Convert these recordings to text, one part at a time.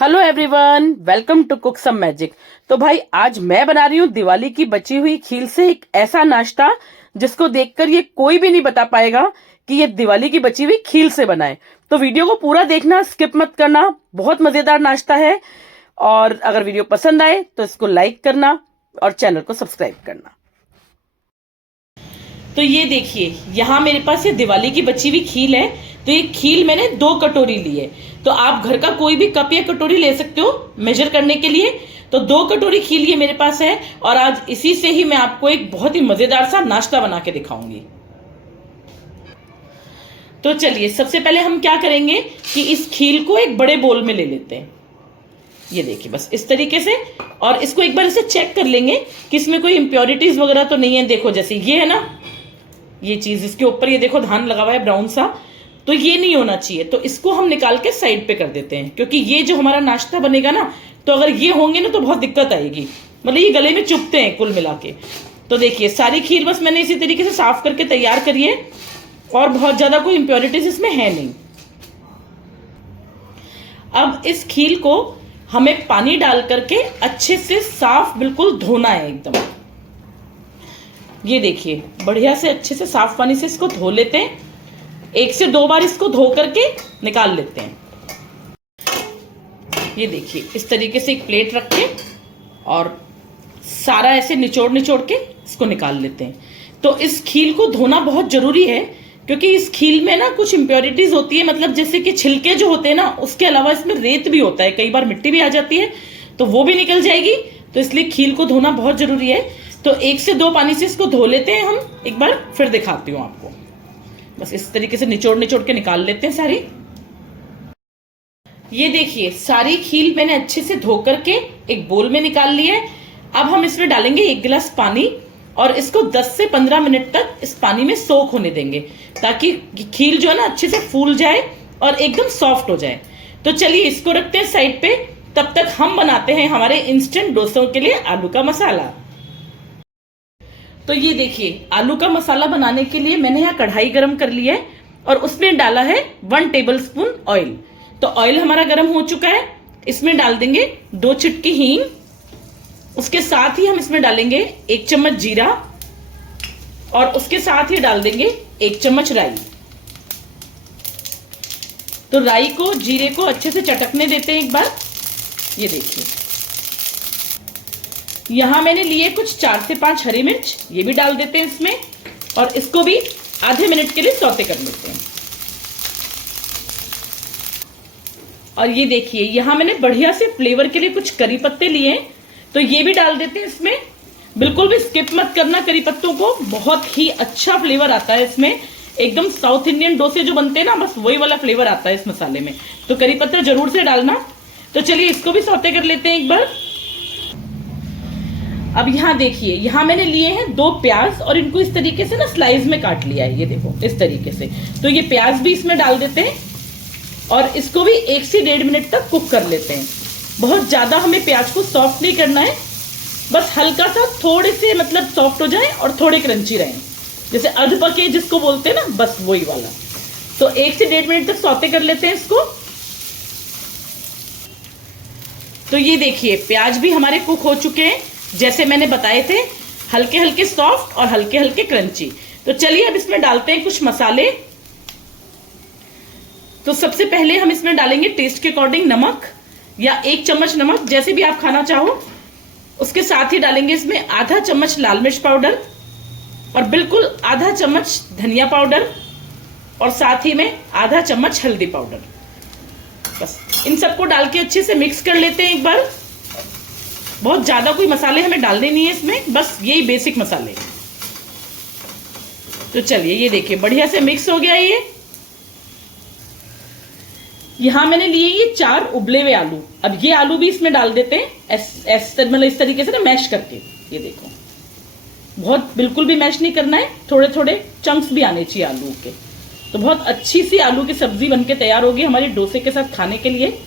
Hello everyone, welcome to cook some magic. तो भाई आज मैं बना रही हूँ दिवाली की बची हुई खील से एक ऐसा नाश्ता जिसको देखकर ये कोई भी नहीं बता पाएगा कि ये दिवाली की बची हुई खील से बना है। तो वीडियो को पूरा देखना, स्किप मत करना। बहुत मजेदार नाश्ता है। और अगर वीडियो पसंद आए तो इसको लाइक करना और चैनल को सब्सक्राइब करना। तो ये देखिए, यहाँ मेरे पास ये दिवाली की बची हुई खील है। तो ये खील मैंने 2 कटोरी ली है। तो आप घर का कोई भी कप या कटोरी ले सकते हो मेजर करने के लिए। तो 2 कटोरी खील ये मेरे पास है और आज इसी से ही मैं आपको एक बहुत ही मजेदार सा नाश्ता बना के दिखाऊंगी। तो चलिए, सबसे पहले हम क्या करेंगे कि इस खील को एक बड़े बोल में ले लेते हैं। ये देखिए, बस इस तरीके से। और इसको एक बार इसे चेक कर लेंगे कि इसमें कोई इंप्योरिटीज वगैरह तो नहीं है। देखो, जैसे ये है ना, ये चीज इसके ऊपर, ये देखो धान लगा हुआ है ब्राउन सा, तो ये नहीं होना चाहिए। तो इसको हम निकाल के साइड पे कर देते हैं, क्योंकि ये जो हमारा नाश्ता बनेगा ना, तो अगर ये होंगे ना तो बहुत दिक्कत आएगी। मतलब ये गले में चुभते हैं कुल मिला के। तो देखिए, सारी खीर बस मैंने इसी तरीके से साफ करके तैयार करी है और बहुत ज्यादा कोई इंप्योरिटीज इसमें है नहीं। अब इस खीर को हमें पानी डाल करके अच्छे से साफ बिल्कुल धोना है एकदम। ये देखिए, बढ़िया से अच्छे से साफ पानी से इसको धो लेते हैं। 1 से 2 बार इसको धो करके निकाल लेते हैं। ये देखिए, इस तरीके से एक प्लेट रख के और सारा ऐसे निचोड़ निचोड़ के इसको निकाल लेते हैं। तो इस खील को धोना बहुत जरूरी है, क्योंकि इस खील में ना कुछ इंप्योरिटीज होती है। मतलब जैसे कि छिलके जो होते हैं ना, उसके अलावा इसमें रेत भी होता है, कई बार मिट्टी भी आ जाती है, तो वो भी निकल जाएगी। तो इसलिए खील को धोना बहुत जरूरी है। तो 1 से 2 पानी से इसको धो लेते हैं हम। एक बार फिर दिखाती हूँ आपको। बस इस तरीके से निचोड़ निचोड़ के निकाल लेते हैं सारी। ये देखिए, सारी खील मैंने अच्छे से धो करके एक बोल में निकाल ली है। अब हम इसमें डालेंगे 1 गिलास पानी और इसको 10 से 15 मिनट तक इस पानी में सोख होने देंगे, ताकि खील जो है ना अच्छे से फूल जाए और एकदम सॉफ्ट हो जाए। तो चलिए, इसको रखते हैं साइड पे। तब तक हम बनाते हैं हमारे इंस्टेंट डोसों के लिए आलू का मसाला। तो ये देखिए, आलू का मसाला बनाने के लिए मैंने यहाँ कढ़ाई गरम कर ली है और उसमें डाला है 1 टेबलस्पून ऑयल। तो ऑयल हमारा गरम हो चुका है। इसमें डाल देंगे 2 चिटकी हींग। उसके साथ ही हम इसमें डालेंगे 1 चम्मच जीरा और उसके साथ ही डाल देंगे 1 चम्मच राई। तो राई को, जीरे को अच्छे से चटकने देते हैं एक बार। ये देखिए, यहां मैंने लिए कुछ 4 से 5 हरी मिर्च, ये भी डाल देते हैं इसमें और इसको भी आधे मिनट के लिए सौते कर लेते हैं। और ये देखिए, यहां मैंने बढ़िया से फ्लेवर के लिए कुछ करी पत्ते लिए हैं, तो ये भी डाल देते हैं इसमें। बिल्कुल भी स्किप मत करना करी पत्तों को, बहुत ही अच्छा फ्लेवर आता है इसमें। एकदम साउथ इंडियन डोसे जो बनते हैं ना, बस वही वाला फ्लेवर आता है इस मसाले में। तो करी पत्ता जरूर से डालना। तो चलिए, इसको भी सौते कर लेते हैं एक बार। अब यहाँ देखिए, यहाँ मैंने लिए हैं 2 प्याज और इनको इस तरीके से ना स्लाइस में काट लिया है। ये देखो, इस तरीके से। तो ये प्याज भी इसमें डाल देते हैं और इसको भी 1 से 1.5 मिनट तक कुक कर लेते हैं। बहुत ज्यादा हमें प्याज को सॉफ्ट नहीं करना है, बस हल्का सा थोड़े से मतलब सॉफ्ट हो जाए और थोड़े क्रंची रहें, जैसे अध पके जिसको बोलते हैं ना, बस वही वाला। तो 1 से 1.5 मिनट तक सौते कर लेते हैं इसको। तो ये देखिए, प्याज भी हमारे कुक हो चुके हैं, जैसे मैंने बताए थे, हल्के हल्के सॉफ्ट और हल्के हल्के क्रंची। तो चलिए, अब इसमें डालते हैं कुछ मसाले। तो सबसे पहले हम इसमें डालेंगे टेस्ट के अकॉर्डिंग नमक, या 1 चम्मच नमक, जैसे भी आप खाना चाहो। उसके साथ ही डालेंगे इसमें आधा चम्मच लाल मिर्च पाउडर और बिल्कुल आधा चम्मच धनिया पाउडर और साथ ही में आधा चम्मच हल्दी पाउडर। बस इन सबको डाल के अच्छे से मिक्स कर लेते हैं एक बार। बहुत ज्यादा कोई मसाले हमें डालने नहीं है इसमें, बस यही बेसिक मसाले। तो चलिए, ये देखिए, बढ़िया से मिक्स हो गया ये। यहां मैंने लिए ये 4 उबले हुए आलू। अब ये आलू भी इसमें डाल देते हैं, मतलब इस तरीके से ना मैश करके। ये देखो, बहुत बिल्कुल भी मैश नहीं करना है, थोड़े थोड़े चंक्स भी आने चाहिए आलू के। तो बहुत अच्छी सी आलू की सब्जी बनके तैयार होगी हमारी डोसे के साथ खाने के लिए।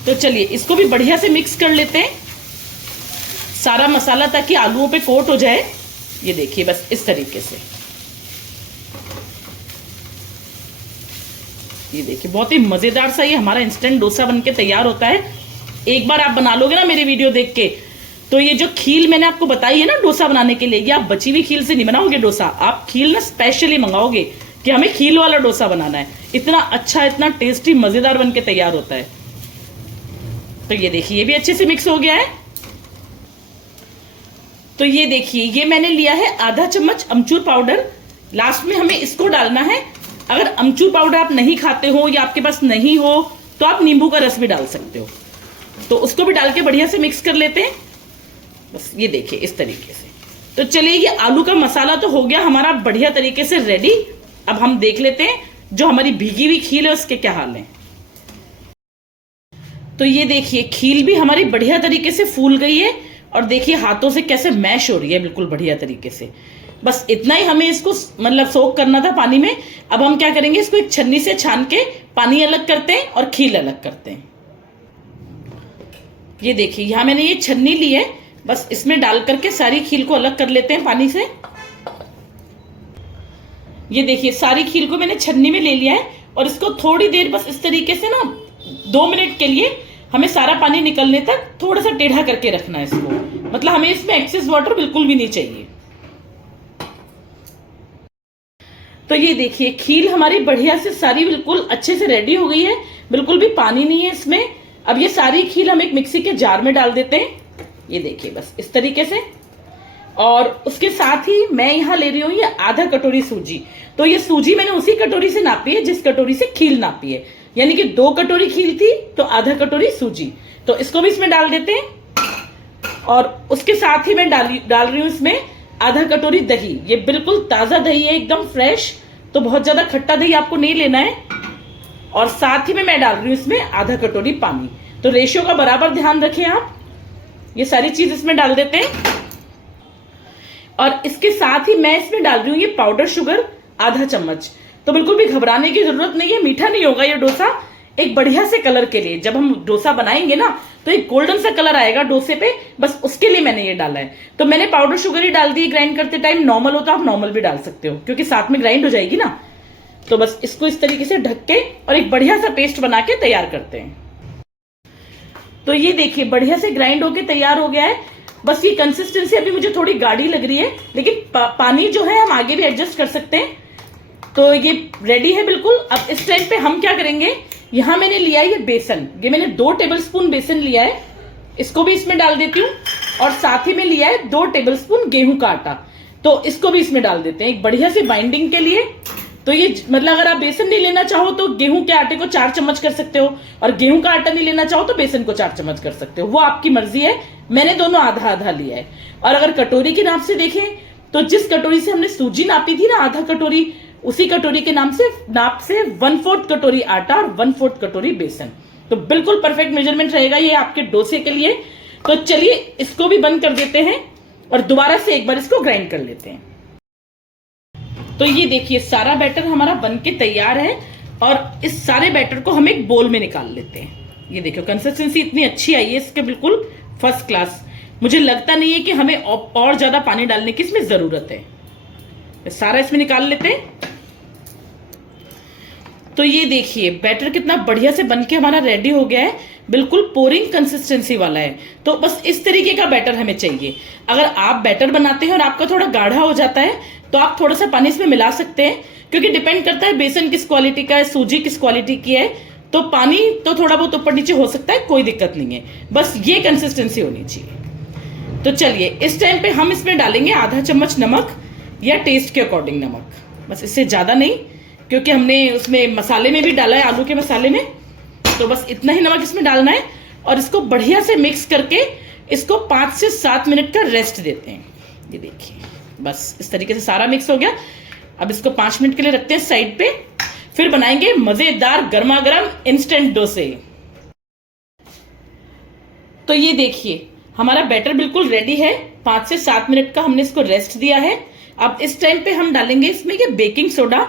तो चलिए, इसको भी बढ़िया से मिक्स कर लेते हैं सारा मसाला, ताकि आलूओं पे कोट हो जाए। ये देखिए, बस इस तरीके से। ये देखिए बहुत ही मजेदार सा ये हमारा इंस्टेंट डोसा बनके तैयार होता है। एक बार आप बना लोगे ना मेरे वीडियो देख के, तो ये जो खील मैंने आपको बताई है ना डोसा बनाने के लिए, ये आप बची हुई खील से नहीं बनाओगे डोसा, आप खील ना स्पेशली मंगाओगे कि हमें खील वाला डोसा बनाना है। इतना अच्छा, इतना टेस्टी, मजेदार बनके तैयार होता है। तो ये देखिए ये भी अच्छे से मिक्स हो गया है। तो ये देखिए ये मैंने लिया है आधा चम्मच अमचूर पाउडर। लास्ट में हमें इसको डालना है। अगर अमचूर पाउडर आप नहीं खाते हो या आपके पास नहीं हो तो आप नींबू का रस भी डाल सकते हो। तो उसको भी डाल के बढ़िया से मिक्स कर लेते हैं। बस ये देखिए इस तरीके से। तो चलिए ये आलू का मसाला तो हो गया हमारा बढ़िया तरीके से रेडी। अब हम देख लेते हैं जो हमारी भीगी हुई खील है उसके क्या हाल है। तो ये देखिए खील भी हमारी बढ़िया तरीके से फूल गई है और देखिए हाथों से कैसे मैश हो रही है बिल्कुल बढ़िया तरीके से। बस इतना ही हमें इसको मतलब सोक करना था पानी में। अब हम क्या करेंगे, इसको एक छन्नी से छान के पानी अलग करते हैं और खील अलग करते हैं। ये देखिए यहां मैंने ये छन्नी ली है, बस इसमें डाल करके सारी खील को अलग कर लेते हैं पानी से। ये देखिए सारी खील को मैंने छन्नी में ले लिया है और इसको थोड़ी देर बस इस तरीके से ना 2 मिनट के लिए हमें सारा पानी निकलने तक थोड़ा सा टेढ़ा करके रखना है इसको। मतलब हमें इसमें एक्सेस वाटर बिल्कुल भी नहीं चाहिए। तो ये देखिए खील हमारी बढ़िया से सारी बिल्कुल अच्छे से रेडी हो गई है, बिल्कुल भी पानी नहीं है इसमें। अब ये सारी खील हम एक मिक्सी के जार में डाल देते हैं। ये देखिए बस इस तरीके से। और उसके साथ ही मैं यहाँ ले रही हूँ ये आधा कटोरी सूजी। तो ये सूजी मैंने उसी कटोरी से नापी है जिस कटोरी से खील नापी है, यानी कि 2 कटोरी खील थी तो आधा कटोरी सूजी। तो इसको भी इसमें डाल देते हैं। और उसके साथ ही मैं डाल रही हूँ इसमें आधा कटोरी दही। ये बिल्कुल ताजा दही है, एकदम फ्रेश, तो बहुत ज्यादा खट्टा दही आपको नहीं लेना है। और साथ ही में मैं डाल रही हूँ इसमें आधा कटोरी पानी। तो रेशियो का बराबर ध्यान रखें आप। ये सारी चीज इसमें डाल देते हैं। और इसके साथ ही मैं इसमें डाल रही हूँ ये पाउडर शुगर आधा चम्मच। तो बिल्कुल भी घबराने की जरूरत नहीं है, मीठा नहीं होगा ये डोसा। एक बढ़िया से कलर के लिए, जब हम डोसा बनाएंगे ना तो एक गोल्डन सा कलर आएगा डोसे पे, बस उसके लिए मैंने ये डाला है। तो मैंने पाउडर शुगर ही डाल दी ग्राइंड करते टाइम। नॉर्मल हो तो आप नॉर्मल भी डाल सकते हो क्योंकि साथ में ग्राइंड हो जाएगी ना। तो बस इसको इस तरीके से ढक के और एक बढ़िया सा पेस्ट बना के तैयार करते हैं। तो ये देखिए बढ़िया से ग्राइंड होके तैयार हो गया है। बस ये कंसिस्टेंसी अभी मुझे थोड़ी गाढ़ी लग रही है, लेकिन पानी जो है हम आगे भी एडजस्ट कर सकते हैं। तो ये रेडी है बिल्कुल। अब इस टाइम पे हम क्या करेंगे, यहां मैंने लिया है ये बेसन। ये मैंने 2 टेबलस्पून बेसन लिया है, इसको भी इसमें डाल देती हूँ। और साथ ही में लिया है 2 टेबलस्पून गेहूं का आटा, तो इसको भी इसमें डाल देते हैं एक बढ़िया सी बाइंडिंग के लिए। तो ये मतलब अगर आप बेसन नहीं लेना चाहो तो गेहूं के आटे को 4 चम्मच कर सकते हो, और गेहूं का आटा नहीं लेना चाहो तो बेसन को 4 चम्मच कर सकते हो, वो आपकी मर्जी है। मैंने दोनों आधा आधा लिया है। और अगर कटोरी के नाप से देखें तो जिस कटोरी से हमने सूजी नापी थी ना आधा कटोरी, उसी कटोरी के नाप से 1/4 कटोरी आटा और 1/4 कटोरी बेसन। तो बिल्कुल परफेक्ट मेजरमेंट रहेगा ये आपके डोसे के लिए। तो चलिए इसको भी बंद कर देते हैं और दोबारा से एक बार इसको ग्राइंड कर लेते हैं। तो ये देखिए सारा बैटर हमारा बनके तैयार है और इस सारे बैटर को हम एक बोल में निकाल लेते हैं। ये देखो कंसिस्टेंसी इतनी अच्छी आई है इसके, बिल्कुल फर्स्ट क्लास। मुझे लगता नहीं है कि हमें और ज्यादा पानी डालने की इसमें जरूरत है। सारा इसमें निकाल लेते हैं। तो ये देखिए बैटर कितना बढ़िया से बनके हमारा रेडी हो गया है, बिल्कुल पोरिंग कंसिस्टेंसी वाला है। तो बस इस तरीके का बैटर हमें चाहिए। अगर आप बैटर बनाते हैं और आपका थोड़ा गाढ़ा हो जाता है तो आप थोड़ा सा पानी इसमें मिला सकते हैं, क्योंकि डिपेंड करता है बेसन किस क्वालिटी का है, सूजी किस क्वालिटी की है। तो पानी तो थोड़ा बहुत ऊपर नीचे हो सकता है, कोई दिक्कत नहीं है, बस ये कंसिस्टेंसी होनी चाहिए। तो चलिए इस टाइम पे हम इसमें डालेंगे आधा चम्मच नमक, या टेस्ट के अकॉर्डिंग नमक, बस इससे ज्यादा नहीं, क्योंकि हमने उसमें मसाले में भी डाला है, आलू के मसाले में। तो बस इतना ही नमक इसमें डालना है और इसको बढ़िया से मिक्स करके इसको 5 से 7 मिनट का रेस्ट देते हैं। ये देखिए बस इस तरीके से सारा मिक्स हो गया। अब इसको 5 मिनट के लिए रखते हैं साइड पे, फिर बनाएंगे मजेदार गर्मा गर्म इंस्टेंट डोसे। तो ये देखिए हमारा बैटर बिल्कुल रेडी है। 5 से 7 मिनट का हमने इसको रेस्ट दिया है। अब इस टाइम पे हम डालेंगे इसमें ये बेकिंग सोडा।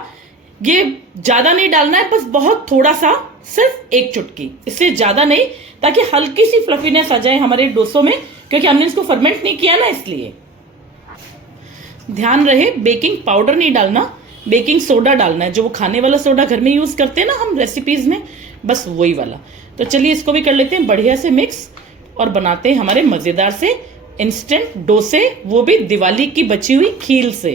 ये ज्यादा नहीं डालना है, बस बहुत थोड़ा सा, सिर्फ 1 चुटकी, इससे ज्यादा नहीं, ताकि हल्की सी फ्लफीनेस आ जाए हमारे डोसों में, क्योंकि हमने इसको फर्मेंट नहीं किया ना, इसलिए ध्यान रहे बेकिंग पाउडर नहीं डालना, बेकिंग सोडा डालना है, जो वो खाने वाला सोडा घर में यूज करते हैं ना हम रेसिपीज में, बस वही वाला। तो चलिए इसको भी कर लेते हैं बढ़िया से मिक्स और बनाते हैं हमारे मजेदार से इंस्टेंट डोसे, वो भी दिवाली की बची हुई खील से।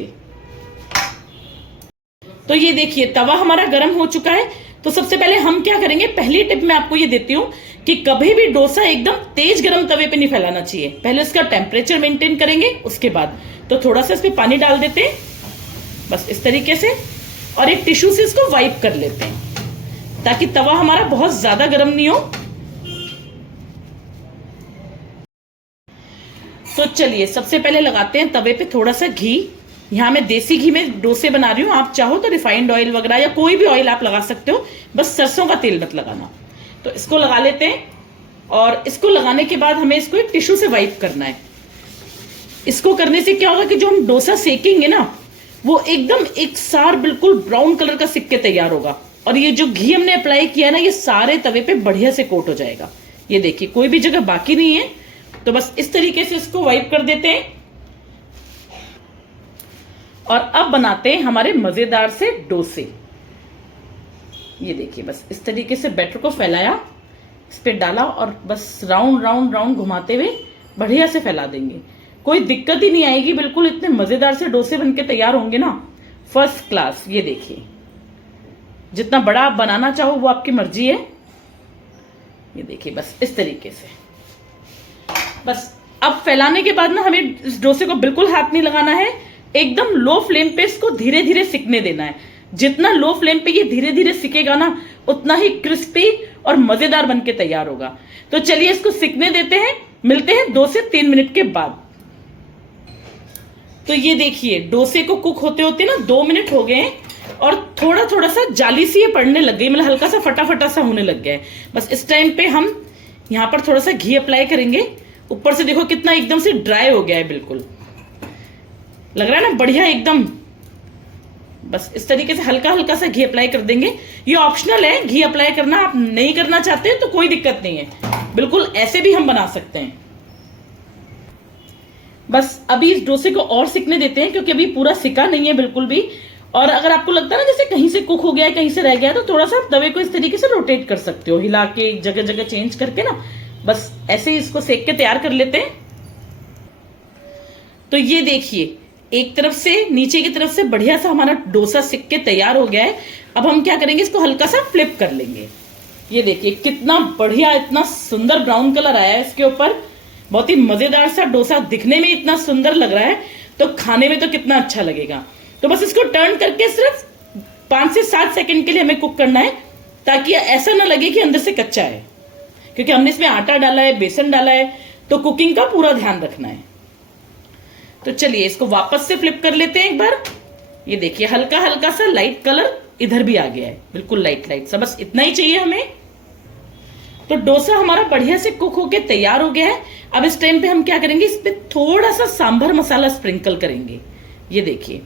तो ये देखिए तवा हमारा गर्म हो चुका है। तो सबसे पहले हम क्या करेंगे, पहली टिप मैं आपको ये देती हूं कि कभी भी डोसा एकदम तेज गर्म तवे पे नहीं फैलाना चाहिए, पहले उसका टेम्परेचर मेंटेन करेंगे उसके बाद। तो थोड़ा सा इसमें पानी डाल देते हैं बस इस तरीके से, और एक टिश्यू से इसको वाइप कर लेते हैं ताकि तवा हमारा बहुत ज्यादा गर्म नहीं हो। तो चलिए सबसे पहले लगाते हैं तवे पे थोड़ा सा घी। यहाँ मैं देसी घी में डोसे बना रही हूँ, आप चाहो तो रिफाइंड ऑयल वगैरह या कोई भी ऑयल आप लगा सकते हो, बस सरसों का तेल मत लगाना। तो इसको लगा लेते हैं, और इसको लगाने के बाद हमें इसको एक टिश्यू से वाइप करना है। इसको करने से क्या होगा कि जो हम डोसा सेकेंगे ना, वो एकदम एक सार बिल्कुल ब्राउन कलर का सिक के तैयार होगा, और ये जो घी हमने अप्लाई किया ना, ये सारे तवे पे बढ़िया से कोट हो जाएगा। ये देखिए कोई भी जगह बाकी नहीं है। तो बस इस तरीके से इसको वाइप कर देते हैं, और अब बनाते हैं हमारे मजेदार से डोसे। ये देखिए बस इस तरीके से बैटर को फैलाया, इस पे डाला, और बस राउंड राउंड राउंड घुमाते हुए बढ़िया से फैला देंगे। कोई दिक्कत ही नहीं आएगी, बिल्कुल इतने मजेदार से डोसे बनके तैयार होंगे ना, फर्स्ट क्लास। ये देखिए जितना बड़ा आप बनाना चाहो वो आपकी मर्जी है। ये देखिए बस इस तरीके से। बस अब फैलाने के बाद ना हमें इस डोसे को बिल्कुल हाथ नहीं लगाना है, एकदम लो फ्लेम पे इसको धीरे धीरे सिकने देना है। जितना लो फ्लेम पे ये धीरे धीरे सिकेगा ना, उतना ही क्रिस्पी और मजेदार बनके तैयार होगा। तो चलिए इसको सिकने देते हैं, मिलते हैं 2 से 3 मिनट के बाद। तो ये देखिए डोसे को कुक होते होते ना 2 मिनट हो गए हैं, और थोड़ा थोड़ा सा जाली सी ये पड़ने लग गई, मतलब हल्का सा फटा फटा सा होने लग गया है। बस इस टाइम पे हम यहाँ पर थोड़ा सा घी अप्लाई करेंगे ऊपर से। देखो कितना एकदम से ड्राई हो गया है, बिल्कुल लग रहा है ना बढ़िया एकदम। बस इस तरीके से हल्का हल्का सा घी अप्लाई कर देंगे। ये ऑप्शनल है घी अप्लाई करना, आप नहीं करना चाहते तो कोई दिक्कत नहीं है, बिल्कुल ऐसे भी हम बना सकते हैं। बस अभी इस डोसे को और सिकने देते हैं, क्योंकि अभी पूरा सिका नहीं है बिल्कुल भी। और अगर आपको लगता है ना जैसे कहीं से कुक हो गया है कहीं से रह गया है, तो थोड़ा सा तवे को इस तरीके से रोटेट कर सकते हो, हिला के जगह जगह चेंज करके ना। बस ऐसे ही इसको सेक के तैयार कर लेते हैं। तो ये देखिए एक तरफ से नीचे की तरफ से बढ़िया सा हमारा डोसा सिक के तैयार हो गया है। अब हम क्या करेंगे, इसको हल्का सा फ्लिप कर लेंगे। ये देखिए कितना बढ़िया, इतना सुंदर ब्राउन कलर आया है इसके ऊपर। बहुत ही मजेदार सा डोसा, दिखने में इतना सुंदर लग रहा है तो खाने में तो कितना अच्छा लगेगा। तो बस इसको टर्न करके सिर्फ 5 से 7 सेकंड के लिए हमें कुक करना है, ताकि ऐसा ना लगे कि अंदर से कच्चा है, क्योंकि हमने इसमें आटा डाला है, बेसन डाला है, तो कुकिंग का पूरा ध्यान रखना है। तो चलिए इसको वापस से फ्लिप कर लेते हैं एक बार। ये देखिए हल्का हल्का सा लाइट कलर इधर भी आ गया है, बिल्कुल लाइट लाइट सा, बस इतना ही चाहिए हमें। तो डोसा हमारा बढ़िया से कुक होके तैयार हो गया है। अब इस टाइम पे हम क्या करेंगे, इस पे थोड़ा सा सांभर मसाला स्प्रिंकल करेंगे। ये देखिए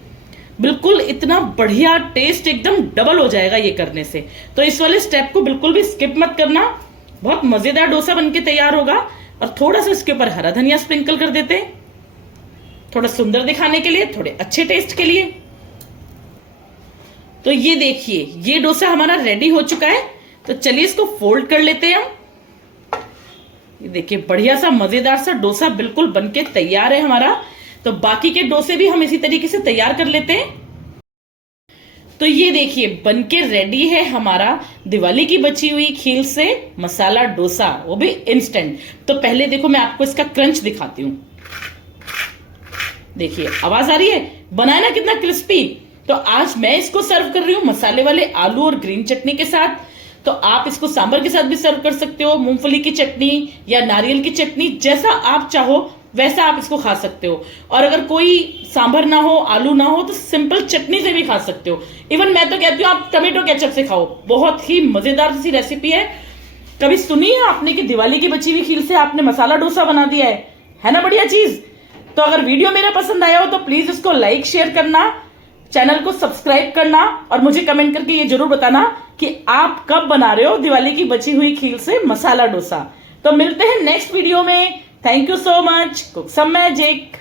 बिल्कुल इतना बढ़िया टेस्ट एकदम डबल हो जाएगा ये करने से। तो इस वाले स्टेप को बिल्कुल भी स्किप मत करना, बहुत मजेदार डोसा बनके तैयार होगा। और थोड़ा सा इसके ऊपर हरा धनिया स्प्रिंकल कर देते हैं, थोड़ा सुंदर दिखाने के लिए, थोड़े अच्छे टेस्ट के लिए। तो ये देखिए ये डोसा हमारा रेडी हो चुका है। तो चलिए इसको फोल्ड कर लेते हैं हम। ये देखिए बढ़िया सा मजेदार सा डोसा बिल्कुल बनके तैयार है हमारा। तो बाकी के डोसे भी हम इसी तरीके से तैयार कर लेते हैं। तो ये देखिए बनके रेडी है हमारा दिवाली की बची हुई खील से मसाला डोसा, वो भी इंस्टेंट। तो पहले देखो मैं आपको इसका क्रंच दिखाती हूं। देखिए आवाज आ रही है, बनाया ना कितना क्रिस्पी। तो आज मैं इसको सर्व कर रही हूँ मसाले वाले आलू और ग्रीन चटनी के साथ। तो आप इसको सांभर के साथ भी सर्व कर सकते हो, मूंगफली की चटनी या नारियल की चटनी, जैसा आप चाहो वैसा आप इसको खा सकते हो। और अगर कोई सांभर ना हो, आलू ना हो, तो सिंपल चटनी से भी खा सकते हो। इवन मैं तो कहती हूँ आप टमेटो केचप से खाओ, बहुत ही मजेदार सी रेसिपी है। कभी सुनी है आपने कि दिवाली की बची हुई खील से आपने मसाला डोसा बना दिया है ना बढ़िया चीज। तो अगर वीडियो मेरा पसंद आया हो तो प्लीज इसको लाइक शेयर करना, चैनल को सब्सक्राइब करना, और मुझे कमेंट करके ये जरूर बताना कि आप कब बना रहे हो दिवाली की बची हुई खील से मसाला डोसा। तो मिलते हैं नेक्स्ट वीडियो में। Thank you so much. Cook some magic.